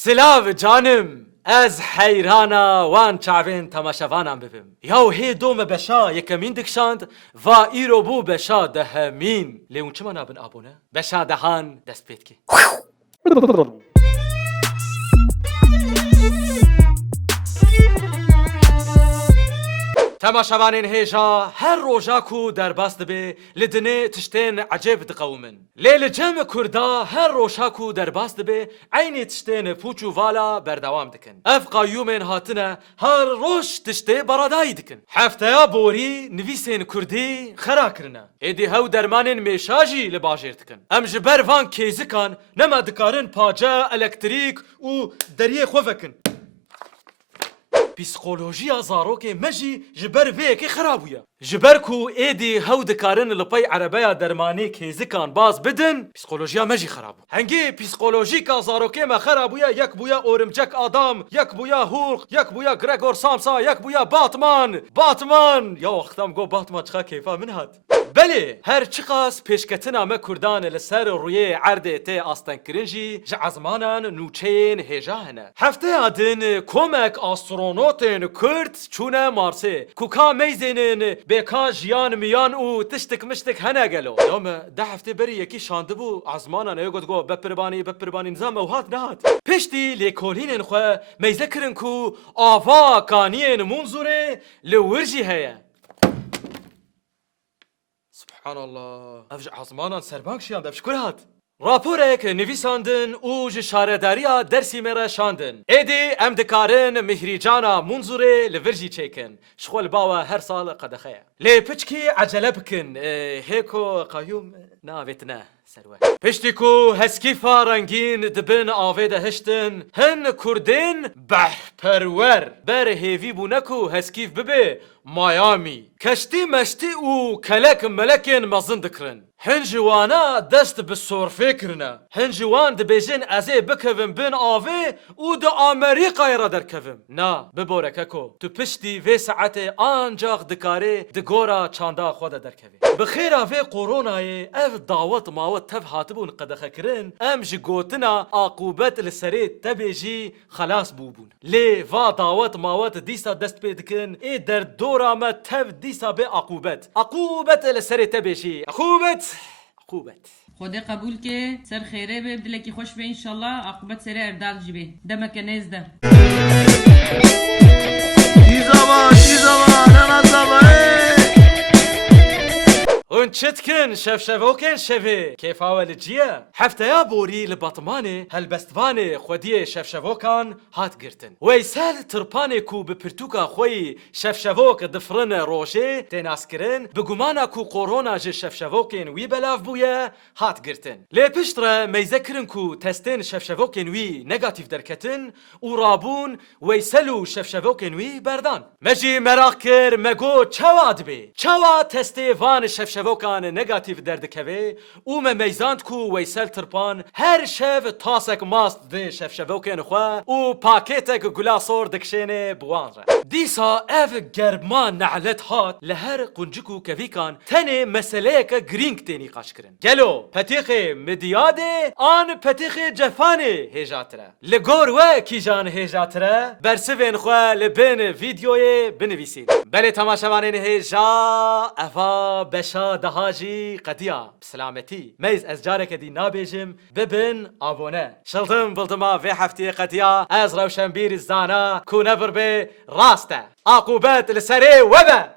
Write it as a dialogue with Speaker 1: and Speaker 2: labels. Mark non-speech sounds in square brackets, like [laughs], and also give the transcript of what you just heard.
Speaker 1: سلاو جانم از حیرانا وان چاوین تەماشەوانان ببم یاو هێ دوم بەشا یەکەمین دکشاند و ئیرۆ بوو دهمین. لیون لێون چمە آبونه؟ ئابوونە دهان دست دەست [laughs] کی تماشاوانین هێژا هەر ڕۆژاک و دەرباس دەبێ لە دنێ تشتێن عجێب دقەومن لێ لە جەمە کووردا هەر ڕۆژاک و دەرباس دەبێ عینی تشتێنە پوچ و ڤالا بەردەوام دکن ئەف قایومێن هاتنە هەر ڕۆژ تشتێ بەڕادایی دکن هەفتەیە بۆری نویسێن کوردی خەراکردە ئێدی هەو دەرمانên مێشاژی لە باژێر دکن ئەم ji ber van kêzikan nema dikarin pace elektrik û deriyê psikolojiya zarokê e, me jî ji ber vêyekê xirab bûye. Ji ber ku êdî hew dikarin li pey erebeya dermanê kêzikan baz bidin, psikolojiya me jî xirab bû. Hengî psikolojîka zarokê me xirab bûye yek bûye Orimcek Adam, yek bûye Hulk, yek bûye Gregor Samsa, yek bûye Batman. Batman! Ya wextam go Batman çiqa keyfa min. Belê her çiqas pêşketina me Kurdan li ser rûyê erdê tê astenkirin jî ji ezmanan nûçeyên hêja hene. Hefteya din komek astronotên Kurd çûne Marsê. Ku ka meyzênin bêka jiyan miyan û tiştik miştik hene gelo. Ya me de heftê berî yekî şandibû ezmanan ê got got bepirbanî bepirbanî nizam ew hat nehat. Piştî lêkolînên xwe meyze kirin ku ava kaniyên Munzurê li wir jî heye. Subhanallah. Ev ji ezmanan serbank şiyan dev şükür hat. Raporek nivîsandin û ji şaredariya dersî me re şandin. Êdî em dikarin mihrîcana Munzurê li vir her sal qedexeye. Lê piçkî ecele bikin. Hêko qayûm navêtine. Rengîn dibin avê de hiştin, hin Kurdên behperwer. Ber hêvî bûne ku heskîf bibe Miami. Keştî meştî û kelek melekên mezin dikirin. Hin ji wana dest bi sorfê kirine. Hin ji wan dibêjin ez ê bikevim bin avê û di Amerîkayê re derkevim. Na, biboreke ko. Tu piştî vê saetê ancak dikarê di gora çanda xwe de derkevê. Bi xêra vê koronayê ev dawet تف هاتبون قد خكرن أم جوتنا عقوبات لسري تبيجي خلاص بوبون. لي فا داوات ماوات ديسا دست بيدكن. إي در دورا ما تف ديسا بي عقوبات. عقوبات لسري تبيجي. عقوبات! عقوبات.
Speaker 2: خود قبول كي سر خيره بي بدلكي خوش بي ان شاء الله
Speaker 3: عقوبات سري اردال جبي دمك نيز
Speaker 1: دم çi dikin şevşevokên şevê kêfawe li ciye? Hefteya borî li Batmanê helbestvanê xwediyê şevşevokan hat girtin. Weysel tirpanê ku bi pirtûka xwe yî şevşevok difirin rojê tê naskirin, bi gumana ku korona ji şevşevokên wî belav bûye hat girtin. Lê pişt re meyze kirin ku testên şevşevokên wî negatif derketin û rabûn Weysel û şevşevokên wî berdan. Me jî merak negatif derdikeve û me meyzand ku Weysel tirpan her şev tasek mast dê şevşevokên xwe û pakêtek gulasor dikşêne buwan re. Dîsa ev germa nehlet hat li her quncik û kevîkan tenê meseleyeke girîng tê nîqaş kirin. Gelo petîxê midyadê an petîxê cefanê hêjatire. Li gor we kîjan hêjatire bersivên xwe li قديا بسلامتي. ميز میز از جاره کدی نابیجم ببن ابونا شلتم بلتما في حفتي قديا از روشنبیر زانا کو نبر بي راستا عقوبات لسري وبه.